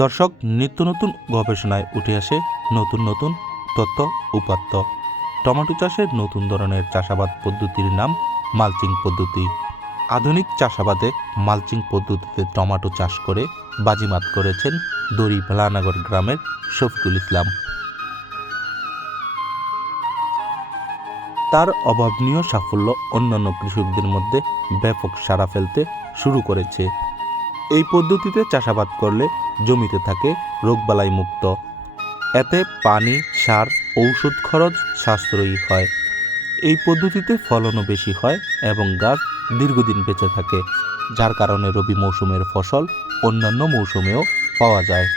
দর্শক, নিত্য নতুন গবেষণায় উঠে আসে নতুন নতুন তথ্য উপাত্ত। টমেটো চাষের নতুন ধরনের চাষাবাদ পদ্ধতির নাম মালচিং পদ্ধতি। আধুনিক চাষাবাদে মালচিং পদ্ধতিতে টমেটো চাষ করে বাজিমাত করেছেন দড়ি ভেলানগর গ্রামের শফিকুল ইসলাম। তার অভাবনীয় সাফল্য অন্যান্য কৃষকদের মধ্যে ব্যাপক সাড়া ফেলতে শুরু করেছে। এই পদ্ধতিতে চাষাবাদ করলে জমিতে থাকে রোগবালাই মুক্ত। এতে পানি, সার, ঔষধ খরচ সাশ্রয়ী হয়। এই পদ্ধতিতে ফলনও বেশি হয় এবং গাছ দীর্ঘদিন বেঁচে থাকে, যার কারণে রবি মৌসুমের ফসল অন্যান্য মৌসুমেও পাওয়া যায়।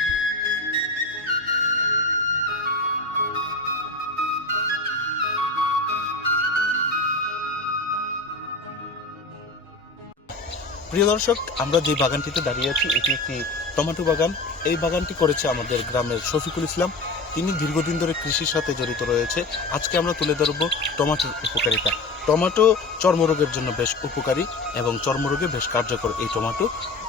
প্রিয় দর্শক, আমরা যে বাগানটিতে দাঁড়িয়ে আছি এটি একটি টমেটো বাগান। এই বাগানটি করেছে আমাদের গ্রামের শফিকুল ইসলাম। তিনি দীর্ঘদিন ধরে কৃষির সাথে জড়িত রয়েছে। আজকে আমরা তুলে ধরব টমেটোর উপকারিতা। টমেটো চর্মরোগের জন্য বেশ উপকারী এবং চর্মরোগে বেশ কার্যকর। এই টমেটো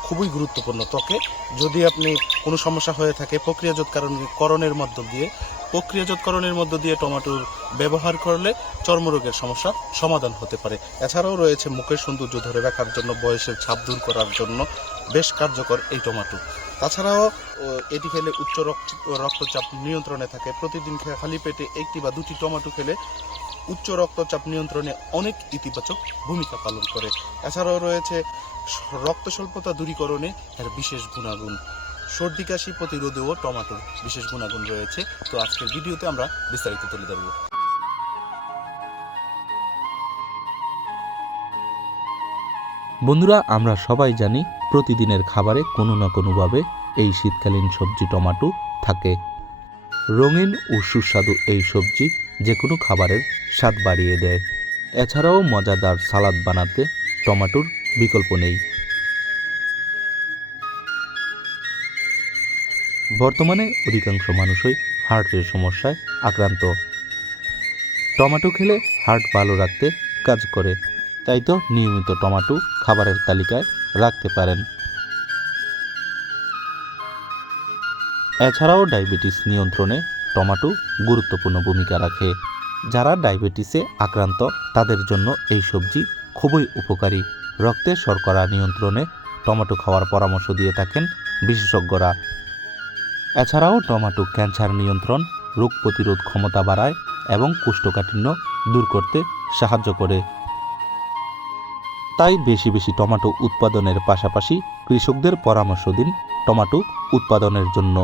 খুবই গুরুত্বপূর্ণ। ত্বকে যদি আপনি কোনো সমস্যা হয়ে থাকে প্রক্রিয়াজাতকরণের মধ্য দিয়ে টমেটোর ব্যবহার করলে চর্মরোগের সমস্যা সমাধান হতে পারে। এছাড়াও রয়েছে মুখের সৌন্দর্য ধরে রাখার জন্য, বয়সের ছাপ দূর করার জন্য বেশ কার্যকর এই টমেটো। তাছাড়াও এটি খেলে উচ্চ রক্তচাপ নিয়ন্ত্রণে থাকে। প্রতিদিন খালি পেটে একটি বা দুটি টমেটো খেলে উচ্চ রক্তচাপ নিয়ন্ত্রণে অনেক ইতিবাচক ভূমিকা পালন করে। এছাড়াও রয়েছে রক্ত স্বল্পতা দূরীকরণে এর বিশেষ গুণাগুণ। সর্দি কাশি প্রতিরোধেও টমেটোর বিশেষ গুণাগুণ রয়েছে। তো আজকের ভিডিওতে আমরা বিস্তারিত তুলে ধরব। বন্ধুরা, আমরা সবাই জানি প্রতিদিনের খাবারে কোনো না কোনোভাবে এই শীতকালীন সবজি টমেটো থাকে। রঙিন ও সুস্বাদু এই সবজি যে কোনো খাবারের স্বাদ বাড়িয়ে দেয়। এছাড়াও মজাদার সালাদ বানাতে টমেটোর বিকল্প নেই। বর্তমানে অধিকাংশ মানুষই হার্টের সমস্যায় আক্রান্ত। টমেটো খেলে হার্ট ভালো রাখতে কাজ করে, তাই তো নিয়মিত টমেটো খাবারের তালিকায় রাখতে পারেন। এছাড়াও ডায়াবেটিস নিয়ন্ত্রণে টমেটো গুরুত্বপূর্ণ ভূমিকা রাখে। যারা ডায়াবেটিসে আক্রান্ত তাদের জন্য এই সবজি খুবই উপকারী। রক্তে শর্করা নিয়ন্ত্রণে টমেটো খাওয়ার পরামর্শ দিয়ে থাকেন বিশেষজ্ঞরা। এছাড়াও টমেটো ক্যান্সার নিয়ন্ত্রণ, রোগ প্রতিরোধ ক্ষমতা বাড়ায় এবং কোষ্ঠকাঠিন্য দূর করতে সাহায্য করে। তাই বেশি বেশি টমেটো উৎপাদনের পাশাপাশি কৃষকদের পরামর্শ দিন টমেটো উৎপাদনের জন্য।